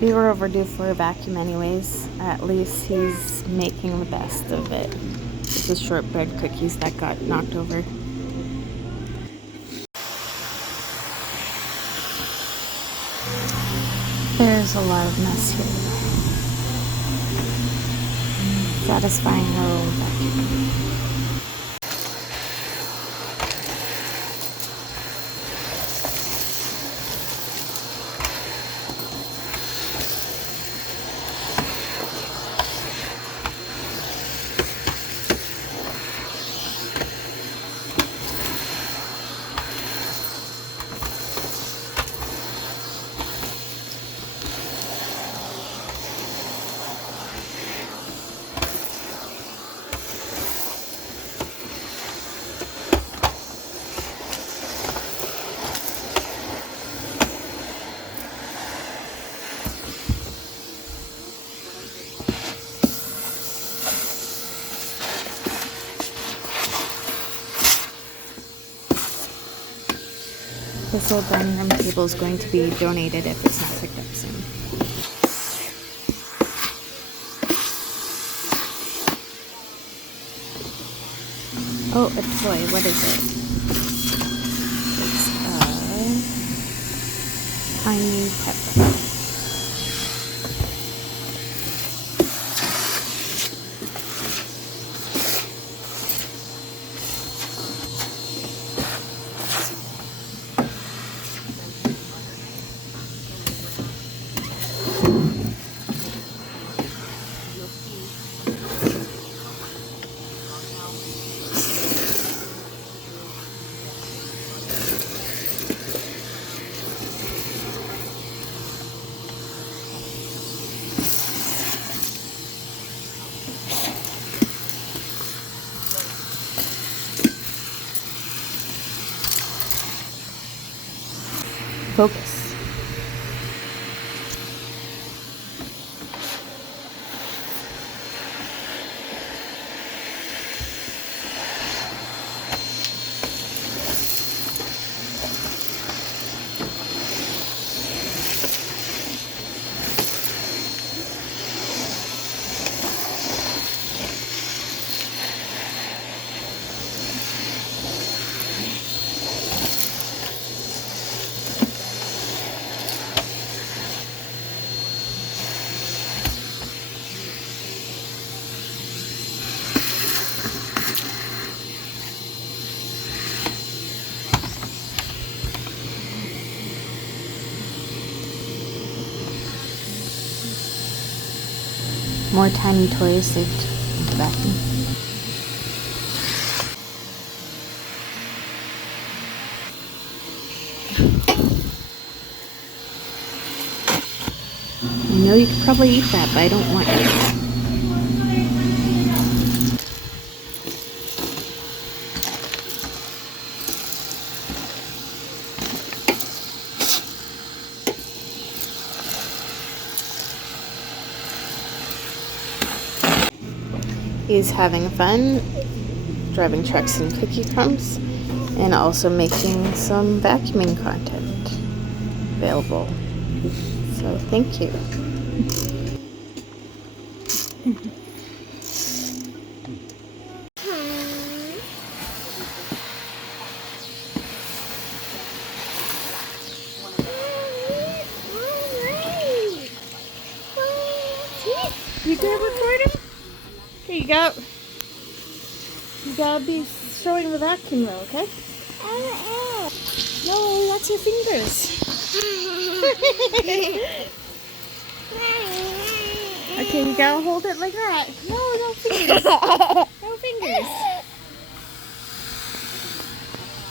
We were overdue for a vacuum anyways. At least he's making the best of it. It's the shortbread cookies that got knocked over. There's a lot of mess here. Satisfying little vacuum. This old dining room table is going to be donated if it's not picked up soon. Oh, a toy. What is it? It's a tiny pepper. Focus. More tiny toys saved in the vacuum. I know you could probably eat that, but I don't want you. He's having fun driving trucks and cookie crumbs and also making some vacuuming content available. So thank you. You gonna record him? Here you go. You gotta be showing the vacuum though, okay? No, that's your fingers. Okay, you gotta hold it like that. No, no fingers. No fingers.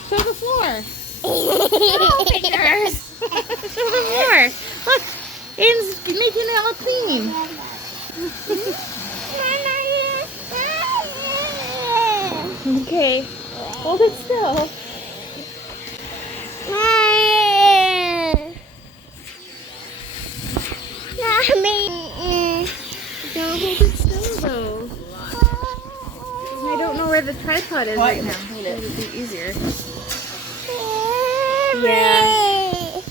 Show the floor. No fingers. Show the floor. Look, Aiden's making it all clean. Okay, hold it still. You gotta hold it still though. I don't know where the tripod is right now. It would be easier. Yeah.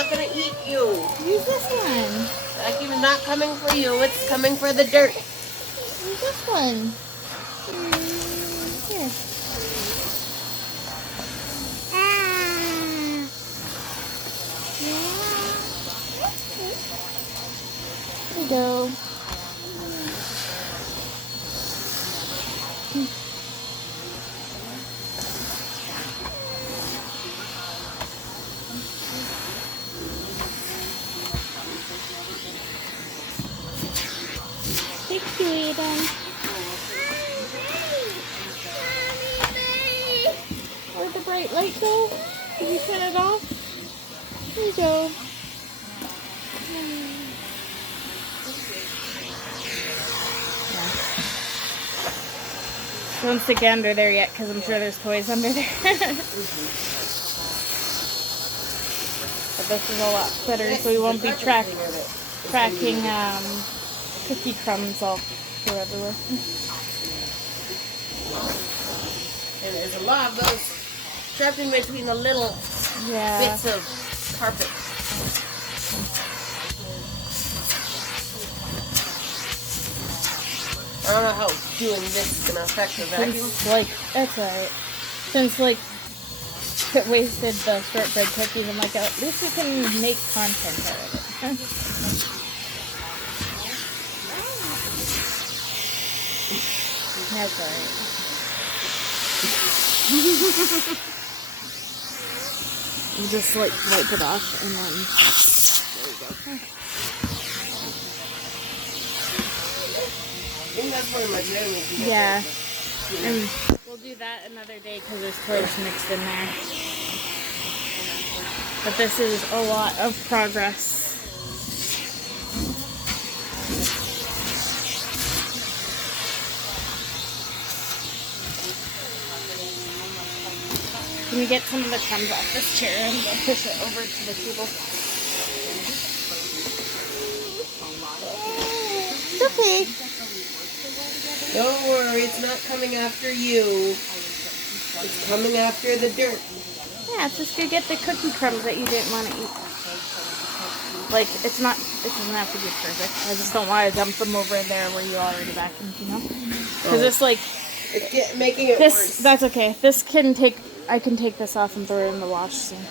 not gonna eat you. Use this one. Vacuum is not coming for you. It's coming for the dirt. Use this one. Here. There you go. Thank you, Aiden. Where'd the bright light go? Did you turn it off? There you go. Don't stick it under there yet, because I'm sure there's toys under there. But this is a lot better, so we won't be tracking cookie crumbs all go everywhere. And there's a lot of those trapped in between the little bits of carpet. I don't know how doing this is gonna affect the vacuum. That's alright. Since it wasted the shortbread cookies, I'm like, at least we can make content out of it. That's alright. You just wipe it off and then there you go. I think that's probably my family. Yeah. And we'll do that another day because there's toys mixed in there. But this is a lot of progress. Can we get some of the crumbs off this chair and go push it over to the table? It's okay. Don't worry, it's not coming after you. It's coming after the dirt. Yeah, it's just to get the cookie crumbs that you didn't want to eat. Like, it doesn't have to be perfect. I just don't want to dump them over there where you already vacuumed, you know? Because it's It's making it worse. That's okay. I can take this off and throw it in the wash soon.